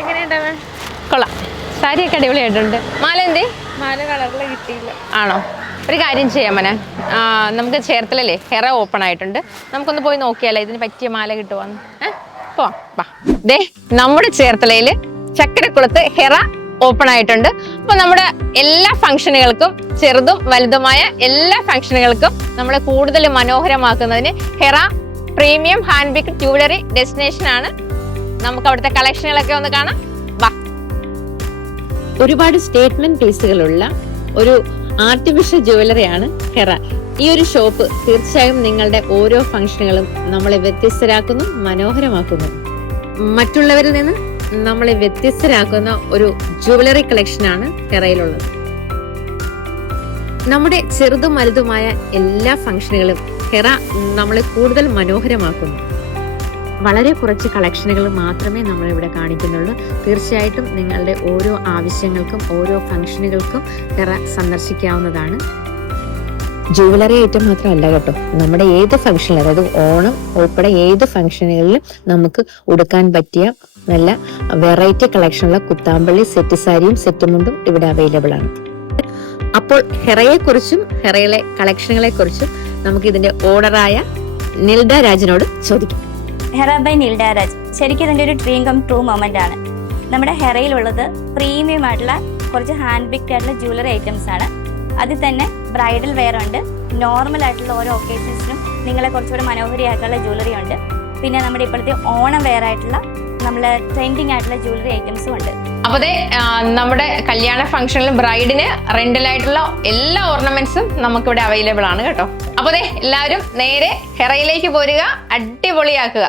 എങ്ങനെയുണ്ടാവേ? കൊള്ളാം, സാരിയൊക്കെ അടിപൊളിയായിട്ടുണ്ട്. മാല എന്തേ? മാല കളറിൽ കിട്ടിയില്ല. ആണോ? ഒരു കാര്യം ചെയ്യാം മോനെ, നമുക്ക് ചേർത്തലല്ലേ ഹെറ ഓപ്പൺ ആയിട്ടുണ്ട്, നമുക്കൊന്ന് പോയി നോക്കിയാലോ ഇതിന് പറ്റിയ മാല കിട്ടുവാന്ന്. പോവാം, വാ. ദേ നമ്മുടെ ചേർത്തലയില് ചക്കരക്കുളത്ത് ഹെറ ഓപ്പൺ ആയിട്ടുണ്ട്. അപ്പൊ നമ്മുടെ എല്ലാ ഫംഗ്ഷനുകൾക്കും, ചെറുതും വലുതുമായ എല്ലാ ഫംഗ്ഷനുകൾക്കും നമ്മൾ കൂടുതൽ മനോഹരമാക്കുന്നതിന് ഹെറ പ്രീമിയം ഹാൻഡ് പിക്ക് ജുവലറി ഡെസ്റ്റിനേഷൻ ആണ്. നമുക്ക് അവിടുത്തെ കളക്ഷനുകളൊക്കെ ഒന്ന് കാണാം, വാ. ഒരുപാട് സ്റ്റേറ്റ്മെന്റ് പീസുകളുള്ള ഒരു ആർട്ടിഫിഷ്യൽ ജുവലറിയാണ് ഹെറ. ഈ ഒരു ഷോപ്പ് തീർച്ചയായും നിങ്ങളുടെ ഓരോ ഫംഗ്ഷനുകളും നമ്മളെ വ്യത്യസ്തരാക്കുന്നു, മനോഹരമാക്കുന്നു. മറ്റുള്ളവരിൽ നിന്ന് നമ്മളെ വ്യത്യസ്തരാക്കുന്ന ഒരു ജുവലറി കളക്ഷനാണ് ഹെറയിലുള്ളത്. നമ്മുടെ ചെറുതും വലുതുമായ എല്ലാ ഫംഗ്ഷനുകളും ഹെറ നമ്മളെ കൂടുതൽ മനോഹരമാക്കുന്നു. വളരെ കുറച്ച് കളക്ഷനുകൾ മാത്രമേ നമ്മളിവിടെ കാണിക്കുന്നുള്ളൂ. തീർച്ചയായിട്ടും നിങ്ങളുടെ ഓരോ ആവശ്യങ്ങൾക്കും ഓരോ ഫംഗ്ഷനുകൾക്കും ഹെറ സന്ദർശിക്കാവുന്നതാണ്. ജുവലറി ഐറ്റം മാത്രമല്ല കേട്ടോ, നമ്മുടെ ഏത് ഫംഗ്ഷനിലും, അതായത് ഓണം ഉൾപ്പെടെ ഏത് ഫംഗ്ഷനുകളിലും നമുക്ക് ഉടുക്കാൻ പറ്റിയ നല്ല വെറൈറ്റി കളക്ഷനുള്ള കുത്താമ്പള്ളി സെറ്റ് സാരിയും സെറ്റ് മുണ്ടും ഇവിടെ അവൈലബിൾ ആണ്. അപ്പോൾ ഹെറയെ കുറിച്ചും ഹെറയിലെ കളക്ഷനുകളെ കുറിച്ചും നമുക്ക് ഇതിന്റെ ഓണറായ നിൽഡ രാജിനോട് ചോദിക്കാം. ഹെറ ബൈ നിൽഡ രാജ് ശരിക്കും ഇതിൻ്റെ ഒരു ഡ്രീം കം ട്രൂ മൊമെന്റ് ആണ്. നമ്മുടെ ഹെറയിലുള്ളത് പ്രീമിയം ആയിട്ടുള്ള കുറച്ച് ഹാൻഡ് പിക്ഡ് ആയിട്ടുള്ള ജുവലറി ഐറ്റംസ് ആണ്. അതിൽ തന്നെ ബ്രൈഡൽ വെയർ ഉണ്ട്, നോർമൽ ആയിട്ടുള്ള ഓരോ ഒക്കേഷൻസിനും നിങ്ങളെ കുറച്ചുകൂടെ മനോഹരിയാക്കാനുള്ള ജുവലറി ഉണ്ട്. പിന്നെ നമ്മുടെ ഇപ്പോഴത്തെ ഓണം വെയർ ആയിട്ടുള്ള നമ്മള് ട്രെൻഡിങ് ആയിട്ടുള്ള ജുവലറി ഐറ്റംസും ഉണ്ട്. അപ്പൊ നമ്മുടെ കല്യാണ ഫംഗ്ഷനിൽ ബ്രൈഡിന് റെന്റലായിട്ടുള്ള എല്ലാ ഓർണമെന്റ്സും നമുക്കിവിടെ അവൈലബിൾ ആണ് കേട്ടോ. അപ്പൊ എല്ലാവരും നേരെ ഹെറയിലേക്ക് പോരുക, അടിപൊളിയാക്കുക.